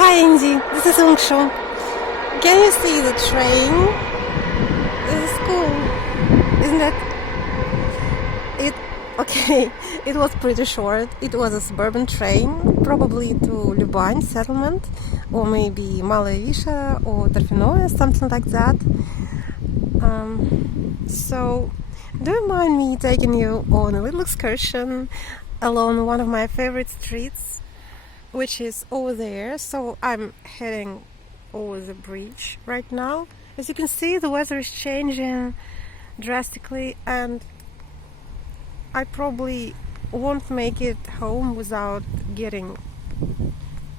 Hi Indy, this is Unghshu. Can you see the train? This is cool, isn't it? Okay, it was pretty short. It was a suburban train, probably to Lubань settlement, or maybe Malaya Visha or Torfяное, something like that. So, do you mind me taking you on a little excursion along one of my favorite streets, which is over there? So I'm heading over the bridge right now. As you can see, the weather is changing drastically, and I probably won't make it home without getting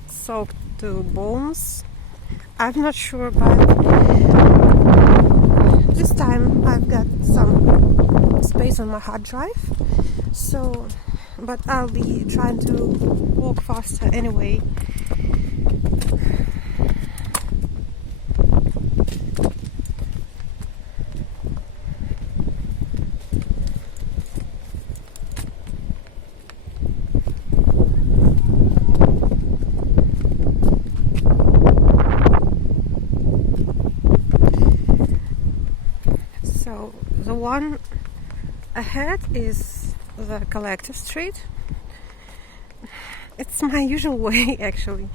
soaked to bones. I'm not sure, but this time I've got some space on my hard drive, so but I'll be trying to walk faster anyway. So the one ahead is the Collective Street. It's my usual way, actually.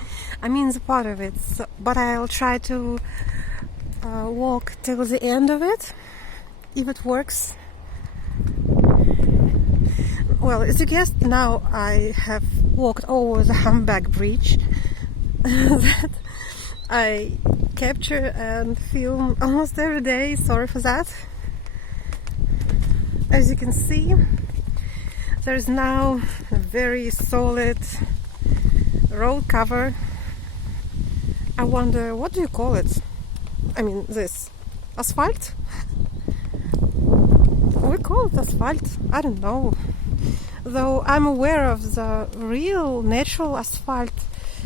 I mean, it's part of it, so, but I'll try to walk till the end of it, if it works. Well, as you guessed, now I have walked over the humpback bridge that I capture and film almost every day. Sorry for that. As you can see, there's now a very solid road cover. I wonder, what do you call it? I mean, this asphalt? We call it asphalt. I don't know. Though I'm aware of the real natural asphalt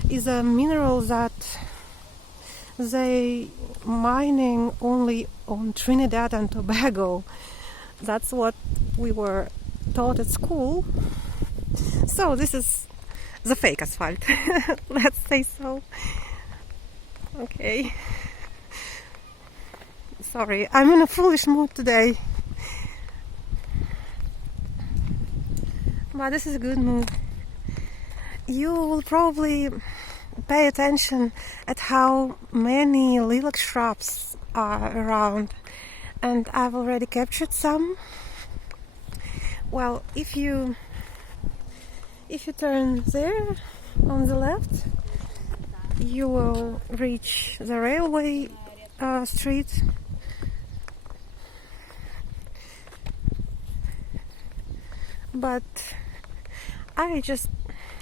is a mineral that they mining only on Trinidad and Tobago. That's what we were taught at school. So this is the fake asphalt. Let's say so. Okay. Sorry, I'm in a foolish mood today. But this is a good mood. You will probably pay attention at how many little shrubs are around, and I've already captured some. Well, if you turn there on the left, you will reach the railway street. But I just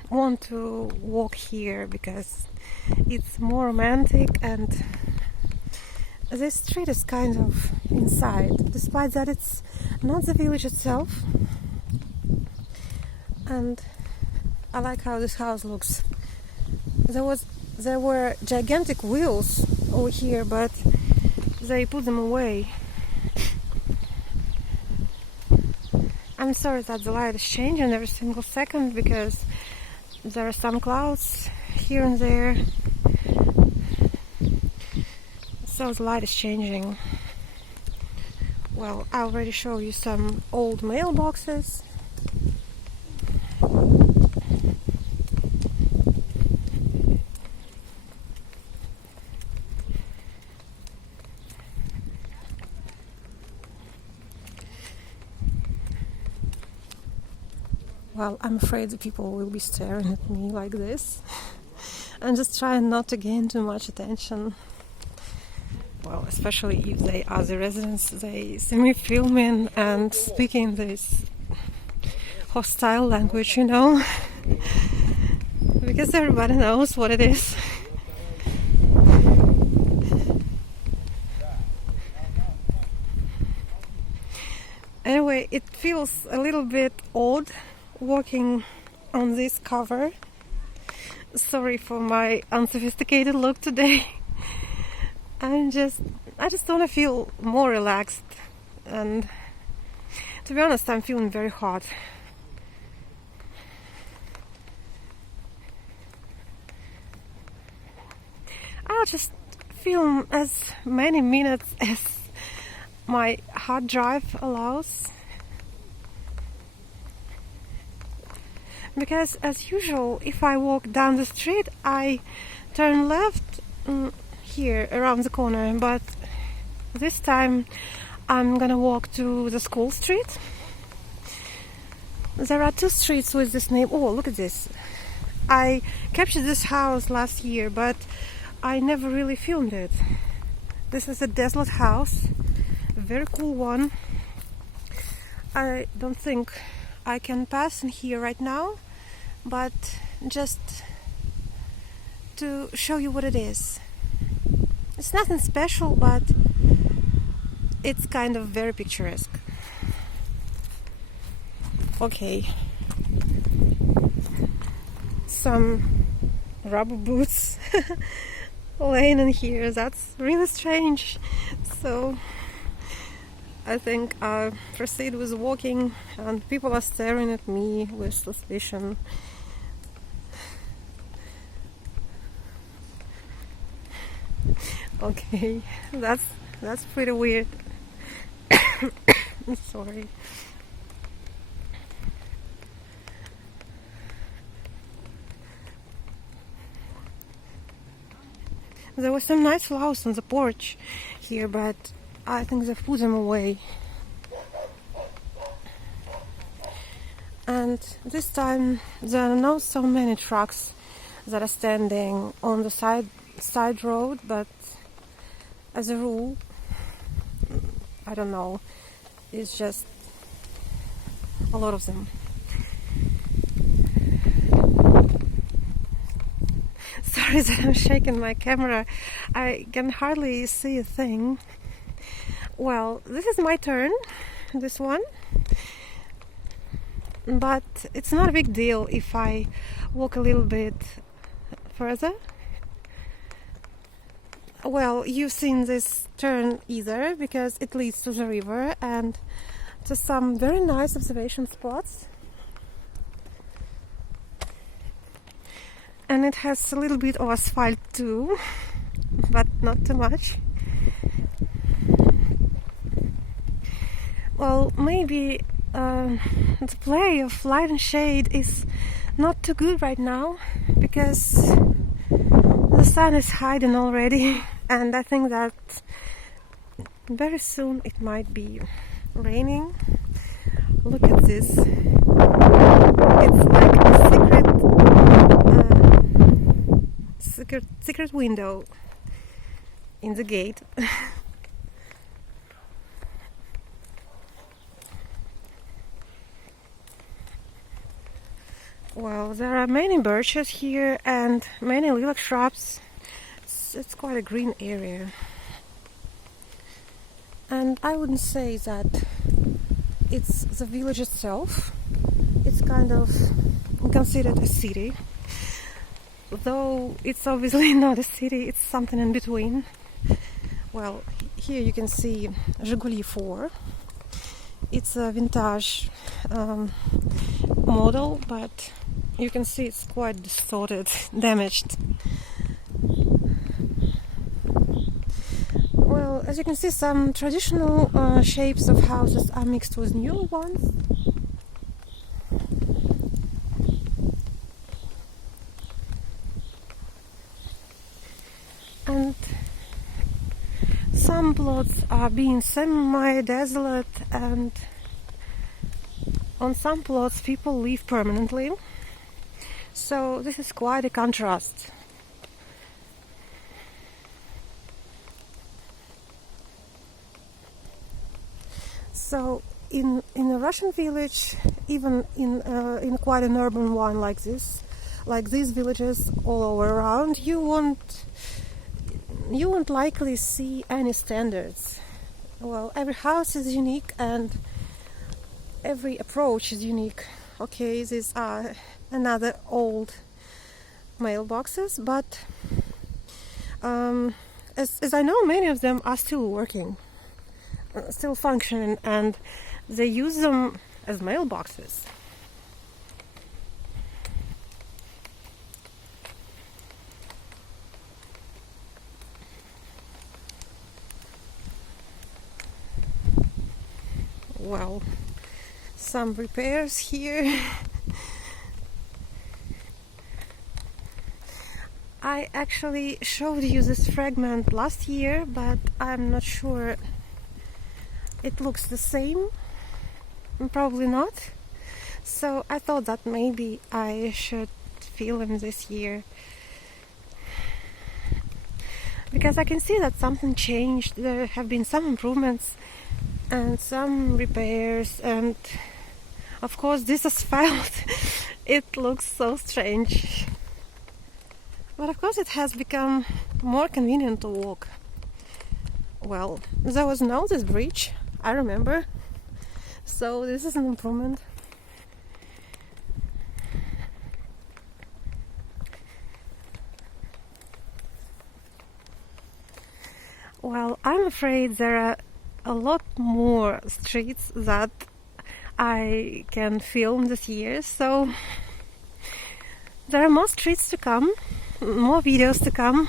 want to walk here because it's more romantic, and this street is kind of inside, despite that it's not the village itself. And I like how this house looks. There were gigantic wheels over here, but they put them away. I'm sorry that the light is changing every single second because there are some clouds here and there. So the light is changing. Well, I already showed you some old mailboxes. Well, I'm afraid the people will be staring at me like this. I'm just trying not to gain too much attention. Well, especially if they are the residents, they see me filming and speaking this hostile language, you know, because everybody knows what it is. Anyway, it feels a little bit odd walking on this cover. Sorry for my unsophisticated look today. I just want to feel more relaxed, and to be honest, I'm feeling very hot. I'll just film as many minutes as my hard drive allows. Because as usual, if I walk down the street, I turn left here around the corner, but this time I'm gonna walk to the school street. There are two streets with this name. Oh, look at this. I captured this house last year, but I never really filmed it. This is a desolate house, a very cool one. I don't think I can pass in here right now, but just to show you what it is. It's nothing special, but it's kind of very picturesque. Okay, some rubber boots laying in here. That's really strange. So I think I proceed with walking, and people are staring at me with suspicion. Okay, that's pretty weird. I'm sorry. There were some nice flowers on the porch here, but I think they put them away. And this time there are not so many trucks that are standing on the side road, but as a rule, I don't know, it's just a lot of them. Sorry that I'm shaking my camera. I can hardly see a thing. Well, this is my turn, this one. But it's not a big deal if I walk a little bit further. Well, you've seen this turn either, because it leads to the river and to some very nice observation spots. And it has a little bit of asphalt too, but not too much. Well, maybe the play of light and shade is not too good right now, because the sun is hiding already, and I think that very soon it might be raining. Look at this. It's like a secret window in the gate. Well, there are many birches here and many lilac shrubs. It's quite a green area. And I wouldn't say that it's the village itself. It's kind of considered a city. Though it's obviously not a city, it's something in between. Well, here you can see Zhiguli 4. It's a vintage model, but you can see it's quite distorted, damaged. Well, as you can see, some traditional shapes of houses are mixed with new ones. And some plots are being semi-desolate, and on some plots people live permanently. So this is quite a contrast. So in a Russian village, even in quite an urban one like this, like these villages all over around, you won't likely see any standards. Well, every house is unique and every approach is unique. Okay, these are another old mailboxes, but as I know, many of them are still working, still functioning, and they use them as mailboxes. well, some repairs here. I actually showed you this fragment last year, but I'm not sure it looks the same. Probably not. So I thought that maybe I should film this year, because I can see that something changed. There have been some improvements and some repairs, and of course this asphalt it looks so strange, but of course it has become more convenient to walk. Well, there was no this bridge, I remember, so this is an improvement. Well, I'm afraid there are a lot more streets that I can film this year, so there are more streets to come, more videos to come.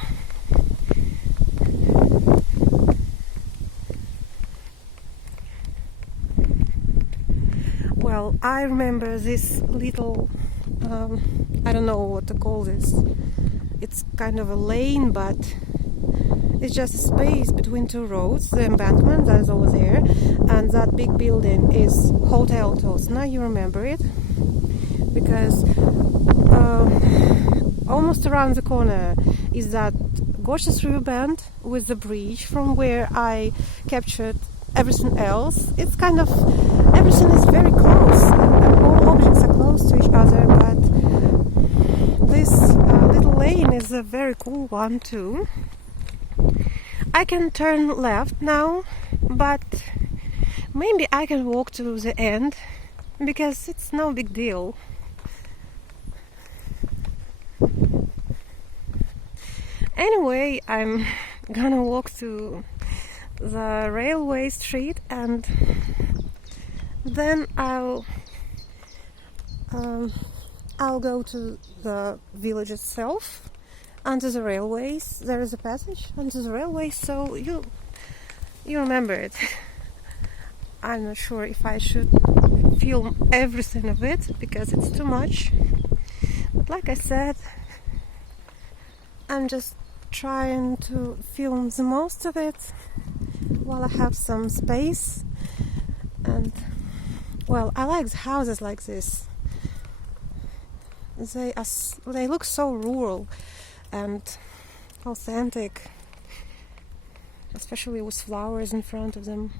Well, I remember this little, I don't know what to call this. It's kind of a lane, but it's just a space between two roads. The embankment that is over there, and that big building is Hotel Tosna. You remember it? Because almost around the corner is that gorgeous river bend with the bridge from where I captured everything else. It's kind of, everything is very close, and all objects are close to each other, but this little lane is a very cool one too. I can turn left now, but maybe I can walk to the end, because it's no big deal. Anyway, I'm gonna walk to the railway street, and then I'll go to the village itself. Under the railways, there is a passage under the railways, so you remember it. I'm not sure if I should film everything of it, because it's too much. But like I said, I'm just trying to film the most of it while I have some space. And well, I like the houses like this. They look so rural and authentic, especially with flowers in front of them.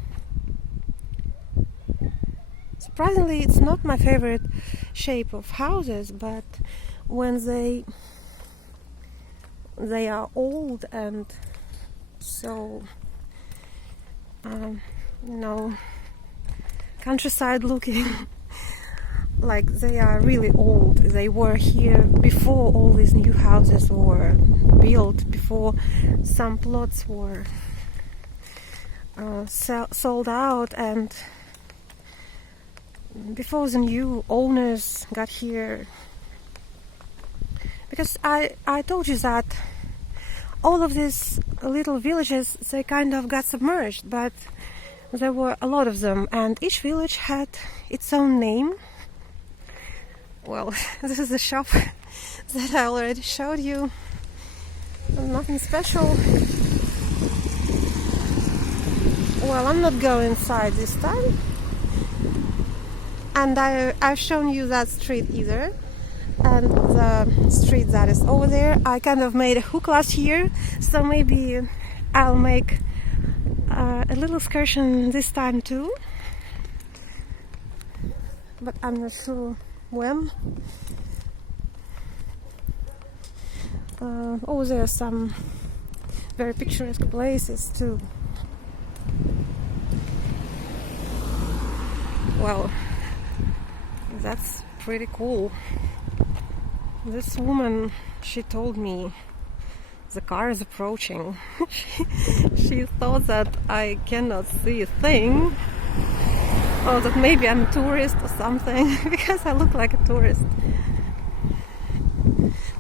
Surprisingly, it's not my favorite shape of houses, but when they are old and so countryside looking, like they are really old. They were here before all these new houses were built, before some plots were sold out, and before the new owners got here. Because I told you that all of these little villages, they kind of got submerged, but there were a lot of them, and each village had its own name. Well, this is the shop that I already showed you. Nothing special. Well, I'm not going inside this time. And I've shown you that street either. And the street that is over there, I kind of made a hook last year, so maybe I'll make a little excursion this time too. But I'm not sure when. Oh, there are some very picturesque places too. Well, that's pretty cool. This woman, she told me the car is approaching. She thought that I cannot see a thing, or that maybe I'm a tourist or something, because I look like a tourist.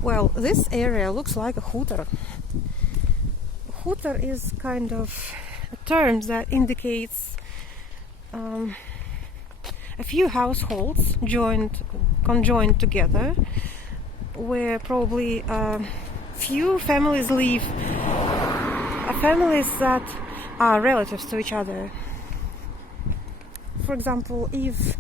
Well, this area looks like a hutor. Hutor is kind of a term that indicates a few households conjoined together, where probably few families live, families that are relatives to each other. For example, if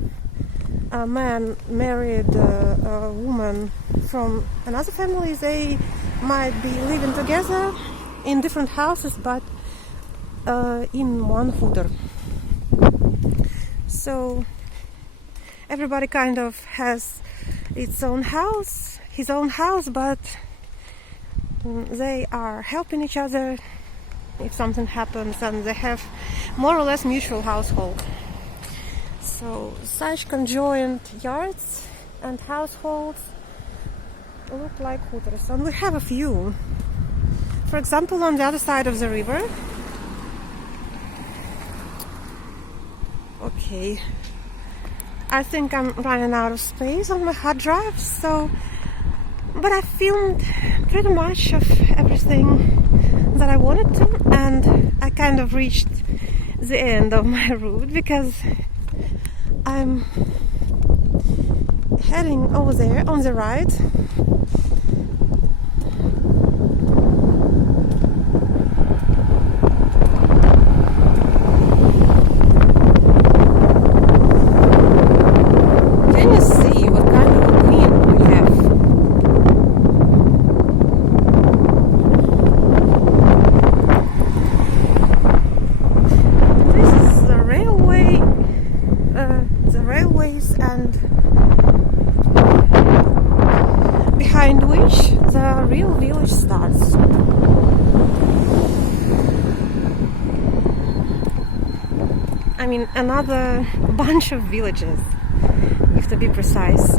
a man married a woman from another family, they might be living together in different houses, but in one footer. So everybody kind of has his own house, but they are helping each other if something happens, and they have more or less mutual household. So such conjoined yards and households look like hooters, and we have a few. For example, on the other side of the river. Okay, I think I'm running out of space on my hard drive, but I filmed pretty much of everything that I wanted to, and I kind of reached the end of my route because I'm heading over there on the right. Can you see what kind of wind we have? This is the railway, the railways, and behind which the real village starts. I mean, another bunch of villages, if to be precise.